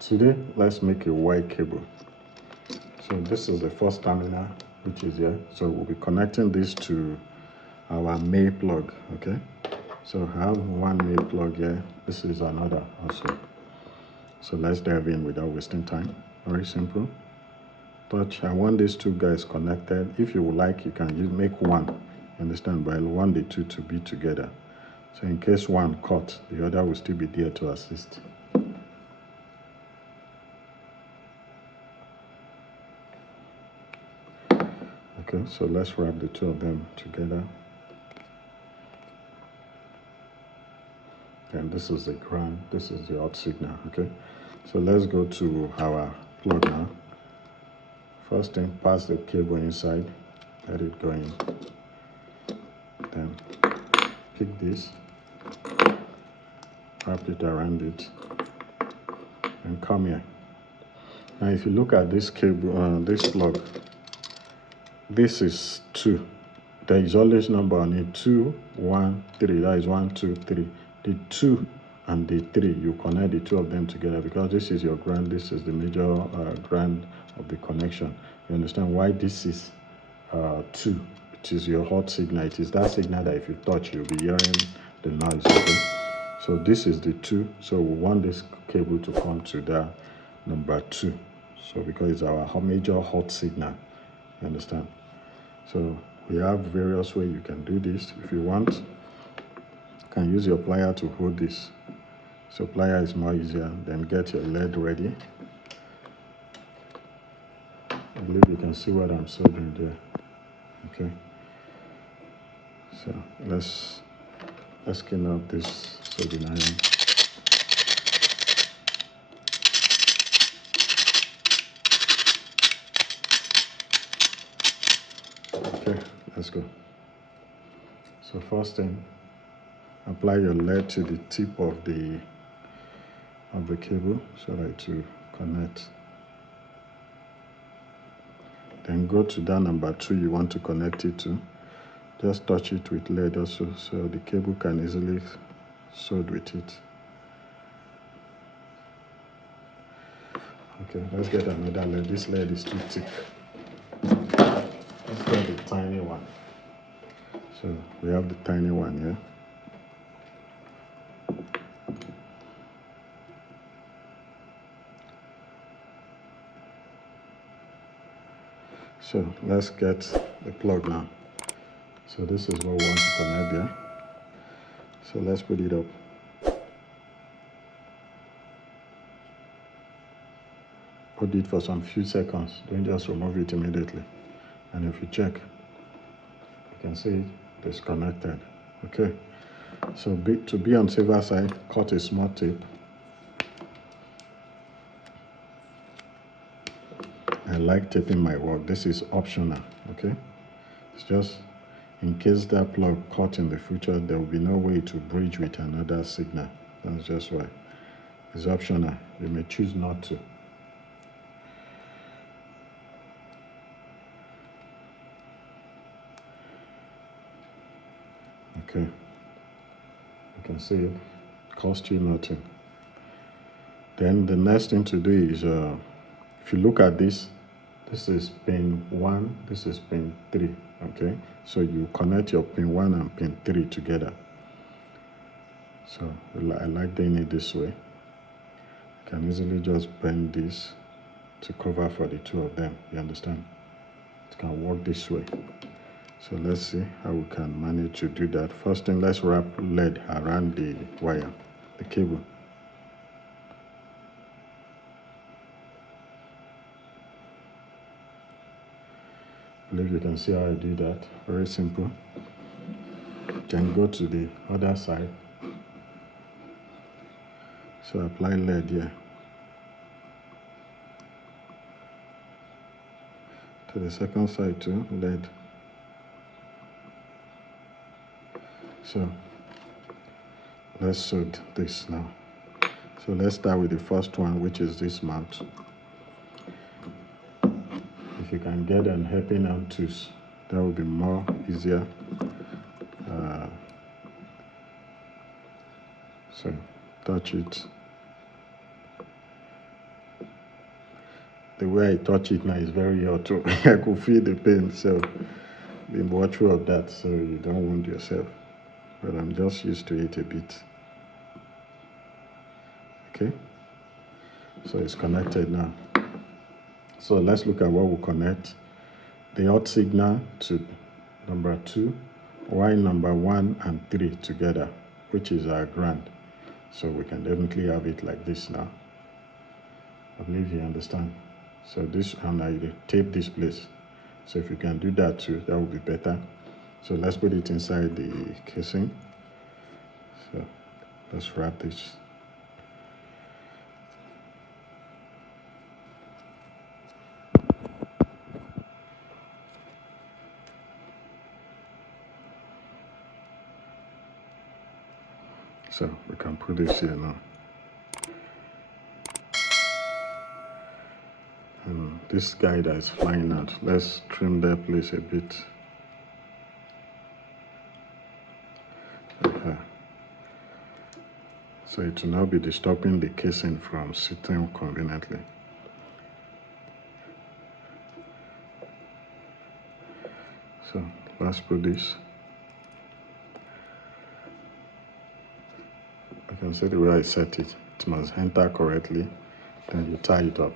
Today, let's make a Y cable. So this is the first terminal, which is here. So we'll be connecting this to our May plug, okay? So I have one May plug here. This is another also. So let's dive in without wasting time. Very simple. Touch. I want these two guys connected. If you would like, you can make one. You understand? But I want the two to be together. So in case one cut, the other will still be there to assist. Okay, so let's wrap the two of them together. And this is the ground, this is the out signal, okay? So let's go to our plug now. First thing, pass the cable inside, let it go in. Then pick this, wrap it around it, and come here. Now if you look at this cable, this plug, this is 2. There is always number on it, 2, 1, 3. That is 1, 2, 3. The 2 and the 3, you connect the two of them together because this is your ground, this is the major ground of the connection. You understand why this is 2? It is your hot signal. It is that signal that if you touch, you'll be hearing the noise. Okay? So this is the 2. So we want this cable to come to that number 2. So because it's our major hot signal. You understand? So we have various ways you can do this. If you want, you can use your plier to hold this. So plier is more easier. Then get your lead ready. I believe you can see what I'm soldering there. Okay. So let's clean up this soldering iron. Okay, let's go. So first thing, apply your lead to the tip of the cable so that it will connect. Then go to that number 2 you want to connect it to. Just touch it with lead also so the cable can easily solder with it. Okay, let's get another lead. This lead is too thick. Let's get the tiny one. So we have the tiny one here. So let's get the plug now. So this is what we want to connect there. So let's put it up. Hold it for some few seconds. Don't just remove it immediately. And if you check, you can see it disconnected. Okay. So to be on safer side, cut a small tape. I like taping my work. This is optional, okay? It's just in case that plug cut in the future, there will be no way to bridge with another signal. That's just why. It's optional. You may choose not to. Okay. You can see it cost you nothing. Then the next thing to do is, if you look at this, this is pin 1, this is pin 3, okay? So you connect your pin 1 and pin 3 together. So I like doing it this way. You can easily just bend this to cover for the two of them, you understand? It can work this way. So let's see how we can manage to do that. First thing, let's wrap lead around the wire, the cable. I believe you can see how I do that. Very simple. Then go to the other side. So apply lead here to the second side too, lead. So let's solder this now. So let's start with the first one, which is this mount. If you can get an helping hand tools, that will be more easier. So touch it. the way I touch it now is very hot too. I could feel the pain, so be watchful of that so you don't wound yourself. But I'm just used to it a bit. Okay, so it's connected now. So let's look at what will connect the hot signal to number 2, while number 1 and 3 together, which is our ground. So we can definitely have it like this now. I believe you understand. So this, and I tape this place. So if you can do that too, that would be better. So let's put it inside the casing. So let's wrap this. So we can put this here now. And this guy that is flying out, let's trim that place a bit. So it will now be disturbing the casing from sitting conveniently. So let's put this. You can see the way I set it. It must enter correctly. Then you tie it up.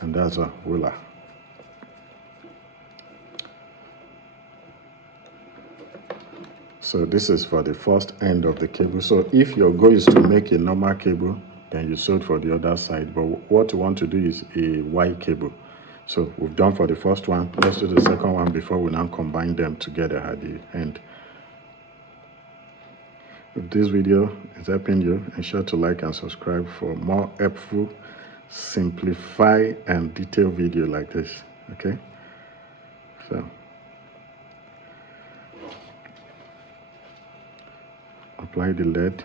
And that's a ruler. So this is for the first end of the cable. So if your goal is to make a normal cable, then you sew for the other side. But what you want to do is a Y cable. So we've done for the first one. Let's do the second one before we now combine them together at the end. If this video is helping you, ensure to like and subscribe for more helpful, simplify and detailed video like this. Okay? So apply the lead.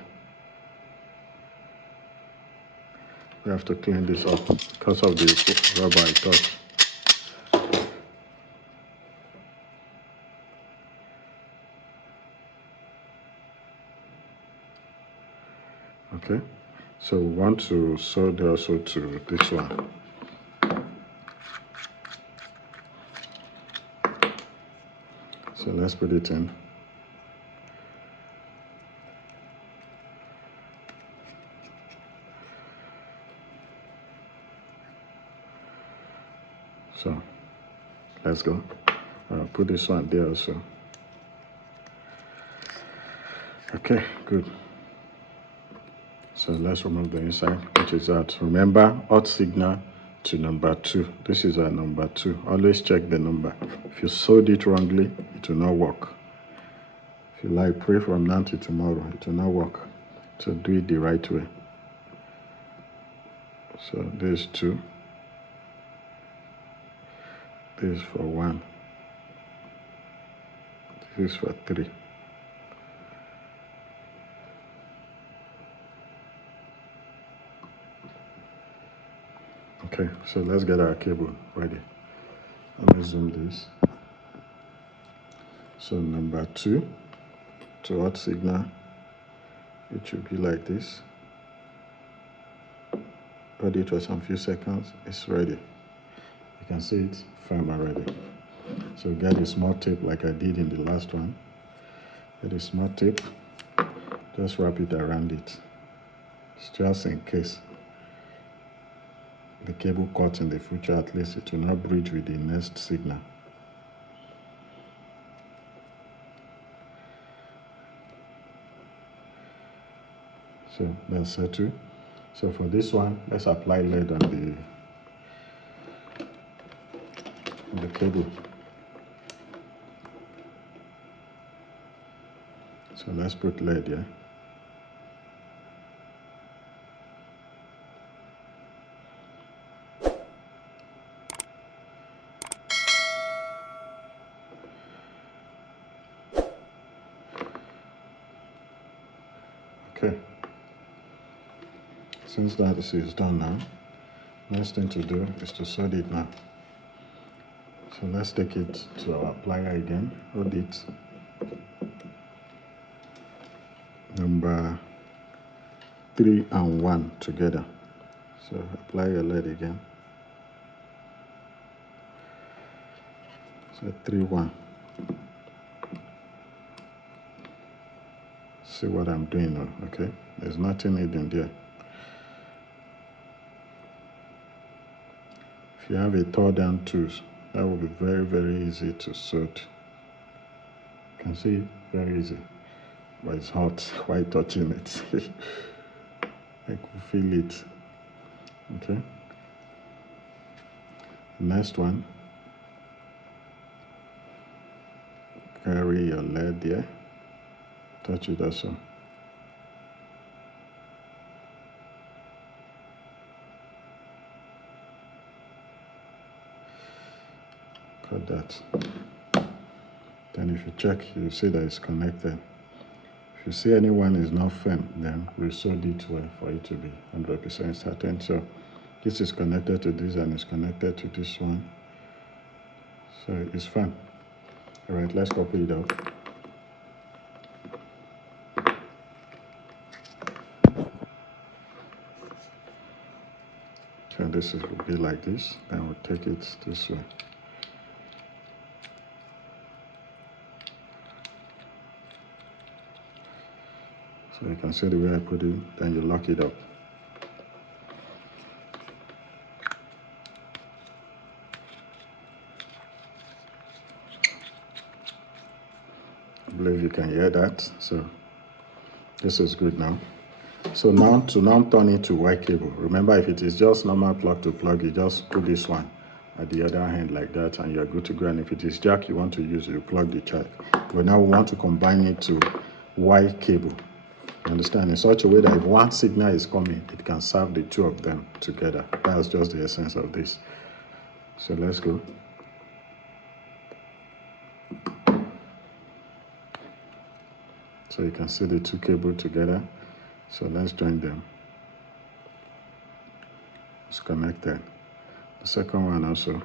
We have to clean this up because of the rubber I touched. Okay, so we want to solder also to this one. So let's put it in. So let's go. Put this one there also. Okay, good. So let's remove the inside, which is that. Remember, hot signal to number 2. This is our number 2. Always check the number. If you sewed it wrongly, it will not work. If you like, pray from now to tomorrow, it will not work. So do it the right way. So there's 2. This is for 1. This is for 3. Okay, so let's get our cable ready. Let me zoom this. So number 2 to hot signal, it should be like this. Hold it for some few seconds, it's ready. You can see it firm already. So get a small tape like I did in the last one. Get a small tape, just wrap it around it. It's just in case the cable cuts in the future, at least it will not bridge with the next signal. So that's settled. So for this one, let's apply lead on the cable. So let's put lead here. Okay. Since that is done now, next thing to do is to solder it now. So let's take it to our plier again. Hold it. Number 3 and 1 together. So apply your lead again. So 3-1. See what I'm doing now, okay? There's nothing hidden there. If you have a third down tools, that will be very, very easy to sort. You can see, very easy. But it's hot while touching it. I can feel it. Okay. Next one. Carry your lead there. Touch it also. Cut that. Then if you check, you see that it's connected. If you see anyone is not firm, then we solder it well for it to be 100% certain. So this is connected to this and it's connected to this one. So it's fine. All right, let's copy it up. So this will be like this. Then we'll take it this way. So you can see the way I put it, then you lock it up. I believe you can hear that. So this is good now. So now to turn it to Y cable. Remember, if it is just normal plug to plug, you just put this one at the other hand like that and you're good to go. And if it is jack you want to use, you plug the jack. But now we want to combine it to Y cable. You understand? In such a way that if one signal is coming, it can serve the two of them together. That's just the essence of this. So let's go. So you can see the two cables together. So let's join them. It's connected. The second one also.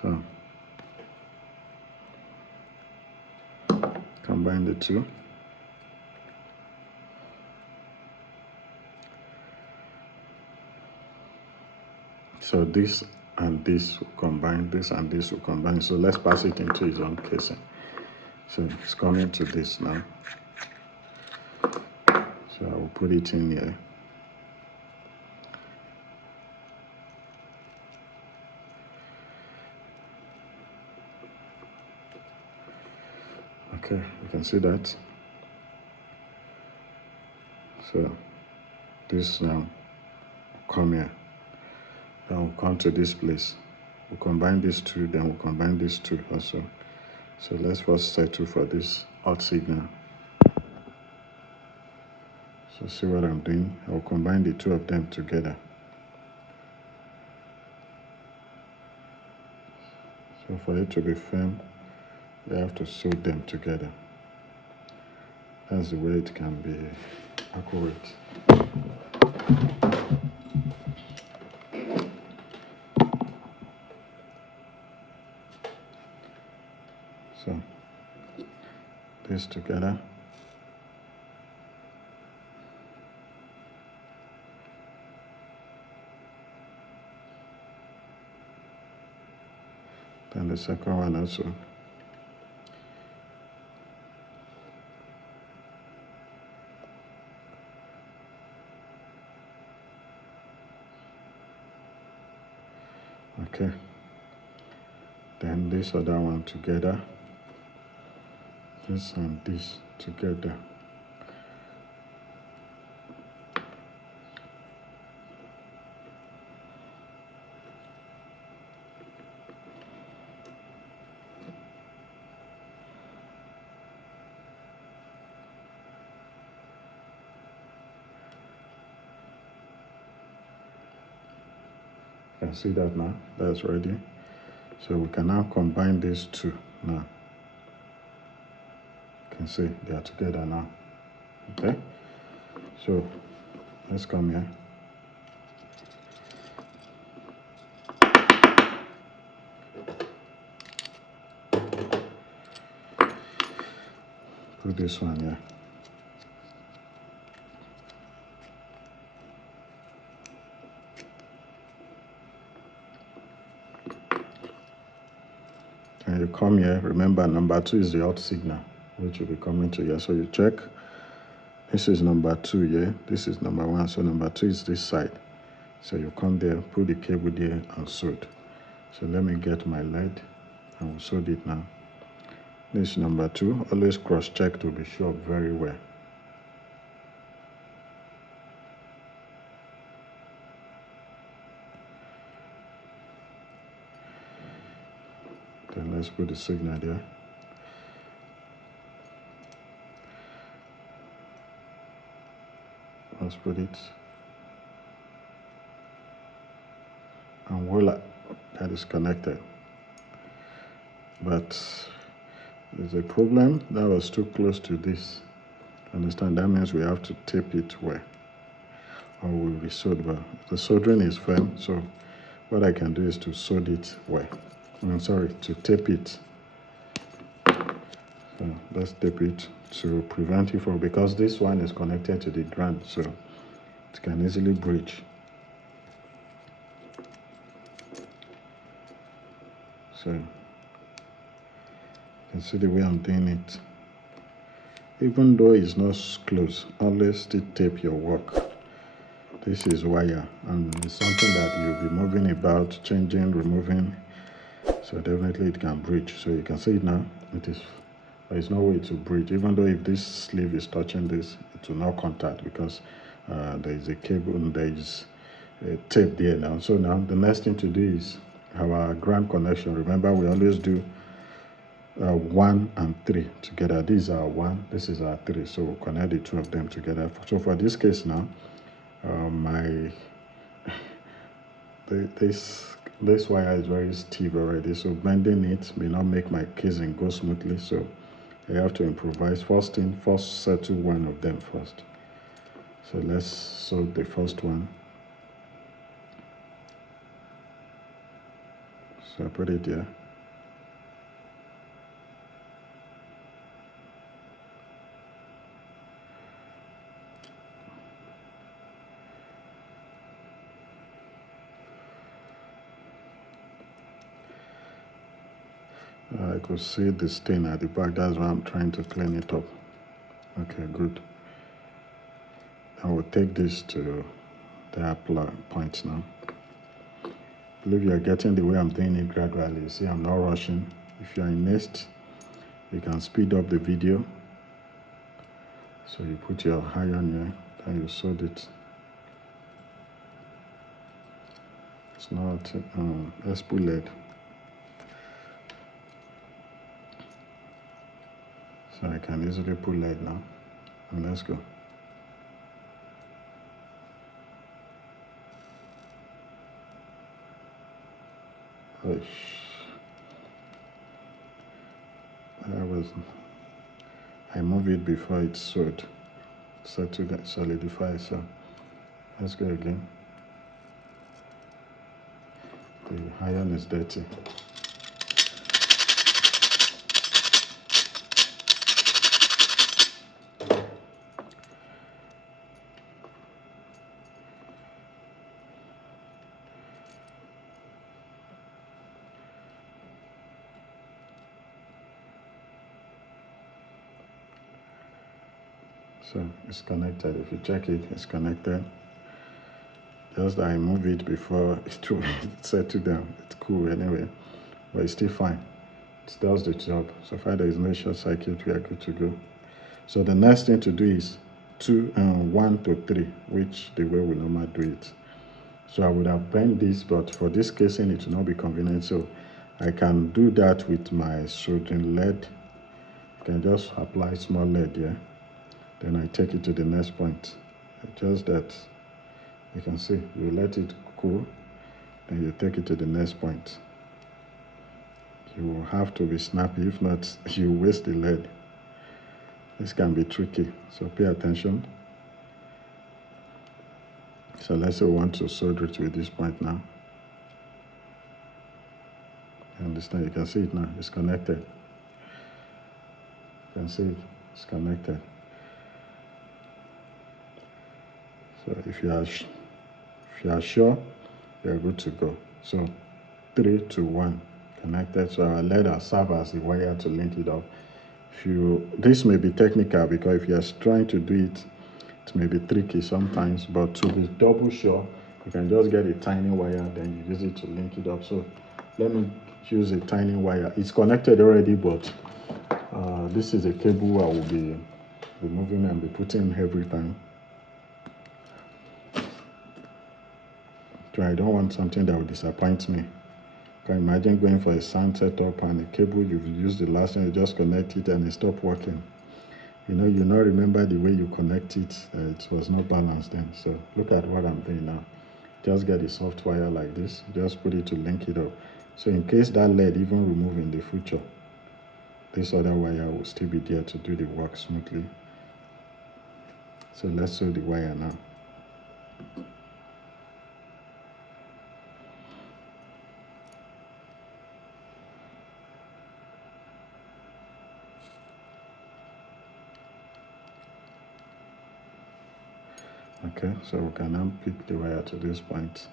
So combine the two. So this and this will combine, this and this will combine. So let's pass it into its own casing. So it's coming to this now. So I will put it in here. Okay, you can see that. So this now come here. Then we'll come to this place. We'll combine these two, then we'll combine these two also. So let's first settle for this hot signal. So see what I'm doing? I'll combine the two of them together. So for it to be firm, you have to sew them together. That's the way it can be accurate. So this together. Then the second one also. Okay. Then this other one together. This and this together. You can see that now, that's ready. So we can now combine these two now. You can see they are together now. Okay, so let's come here. this one here. And you come here. Remember, number 2 is the out signal, which will be coming to here. So you check. This is number 2 here. This is number 1. So number 2 is this side. So you come there, put the cable there, and solder. So let me get my lead. I will solder it now. This is number 2. Always cross check to be sure very well. Then let's put the signal there. Let's put it. And voila, that is connected. But there's a problem. That was too close to this. Understand? That means we have to tape it well, or we'll be soldered. But the soldering is firm, so what I can do is to solder it well. I'm sorry, to tape it. So let's tape it to prevent it from, because this one is connected to the ground, so it can easily breach. So you can see the way I'm doing it. Even though it's not close, always still tape your work. This is wire, and it's something that you'll be moving about, changing, removing. So definitely it can breach. So you can see it now. There is no way to breach. Even though if this sleeve is touching this, it will not contact, because there is a cable and there is a tape there now. So now the next thing to do is our ground connection. Remember, we always do 1 and 3 together. This is our 1, this is our 3. So we'll connect the 2 of them together. So for this case now, this wire is very stiff already, so bending it may not make my casing go smoothly. So I have to improvise. First settle one of them first. So let's solder the first one. So I put it here. I could see the stain at the back. That's why I'm trying to clean it up. Okay, good. I will take this to the apply point now. I believe you are getting the way I'm doing it gradually. You see, I'm not rushing. If you are in earnest, you can speed up the video. So you put your iron here, then you solder it. It's not, let's pull lead. So I can easily pull lead now. And let's go. I move it before it's soldered. Settle that, solidify. So let's go again. The iron is dirty. So it's connected. If you check it, it's connected. Just that I move it before it's settled down. It's cool anyway, but it's still fine. It does the job. So far there is no short circuit, we are good to go. So the next thing to do is 1 to 3, which the way we normally do it. So I would have bent this, but for this casing it will not be convenient. So I can do that with my soldering lead. I can just apply small lead here. Then I take it to the next point. Just that you can see, you let it cool, then you take it to the next point. You will have to be snappy, if not you waste the lead. This can be tricky, so pay attention. So let's say we want to solder it with this point now. You understand? You can see it now, it's connected. You can see it. It's connected. So if you are sure, you are good to go. So 3 to 1 connected. So our LED will serve as the wire to link it up. This may be technical because if you are trying to do it, it may be tricky sometimes, but to be double sure, you can just get a tiny wire, then you use it to link it up. So let me use a tiny wire. It's connected already, but this is a cable I will be removing and be putting every time. So I don't want something that will disappoint me. Can imagine going for a sound setup and a cable you've used the last time, you just connect it and it stopped working. You not remember the way you connect it. It was not balanced then. So look at what I'm doing now. Just get a soft wire like this. Just put it to link it up. So in case that LED even remove in the future, this other wire will still be there to do the work smoothly. So let's sew the wire now. Okay, so we can now pick the wire to this point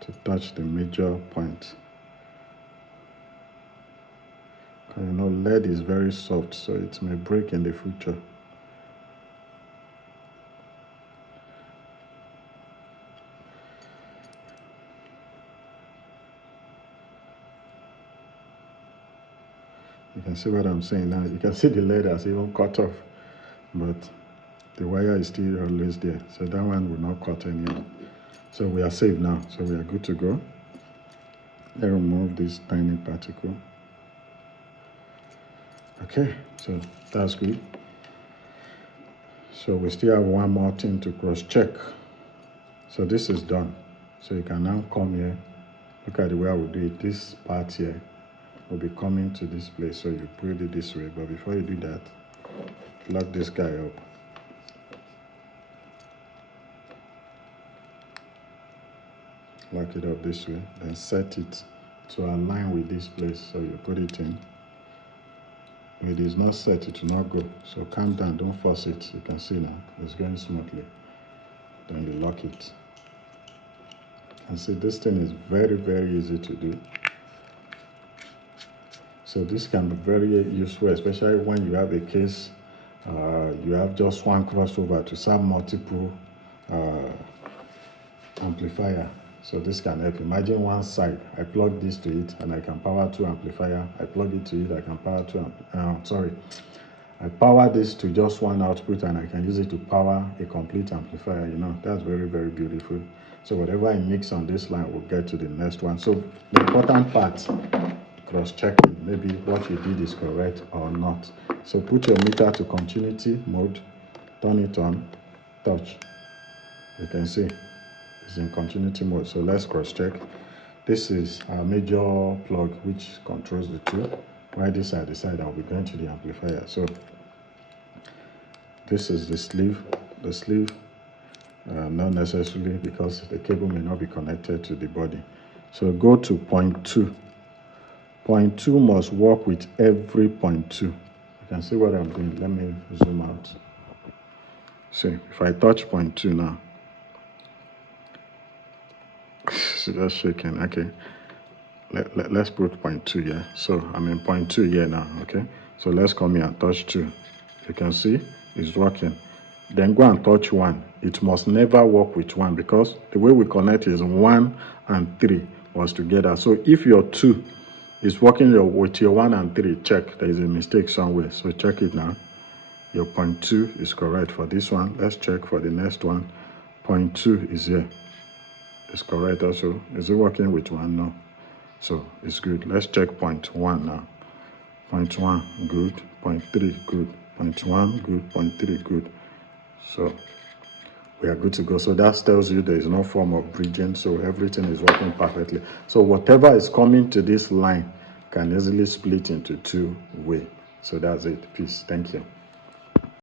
to touch the major point. LED is very soft, so it may break in the future. You can see what I'm saying now. You can see the LED has even cut off, but the wire is still always there. So that one will not cut anymore. So we are safe now. So we are good to go. Let's remove this tiny particle. Okay, so that's good. So we still have one more thing to cross-check. So this is done. So you can now come here. Look at the way I will do it. This part here will be coming to this place. So you put it this way. But before you do that, lock this guy up. Lock it up this way. Then set it to align with this place. So you put it in. If it is not set, it will not go. So calm down, don't force it. You can see now, it's going smoothly. Then you lock it. And see, this thing is very, very easy to do. So this can be very useful, especially when you have a case, you have just one crossover to serve multiple amplifier. So this can help. Imagine one side, I plug this to it and I can power 2 amplifier. I plug it to it, I can power 2 I power this to just one output and I can use it to power a complete amplifier. That's very, very beautiful. So whatever I mix on this line will get to the next one. So the important part, cross-checking, maybe what you did is correct or not. So put your meter to continuity mode, turn it on, touch. You can see it's in continuity mode. So let's cross-check. This is our major plug which controls the two. Right this side, the side I'll be going to the amplifier. So this is the sleeve. The sleeve, not necessarily, because the cable may not be connected to the body. So go to point 2. Point 2 must work with every point 2. You can see what I'm doing. Let me zoom out. See, if I touch point 2 now, it's just shaking. Okay. Let's put point 2 here. So I'm in point 2 here now. Okay. So let's come here and touch 2. You can see it's working. Then go and touch 1. It must never work with 1 because the way we connect is 1 and 3 was together. So if your 2 is working with your 1 and 3, check. There is a mistake somewhere. So check it now. Your point 2 is correct for this one. Let's check for the next one. Point 2 is here. It's correct also. Is it working with 1? No. So it's good. Let's check point 1 now. Point 1, good. Point 3, good. Point 1, good. Point 3, good. So we are good to go. So that tells you there is no form of bridging. So everything is working perfectly. So whatever is coming to this line can easily split into 2 ways. So that's it. Peace. Thank you.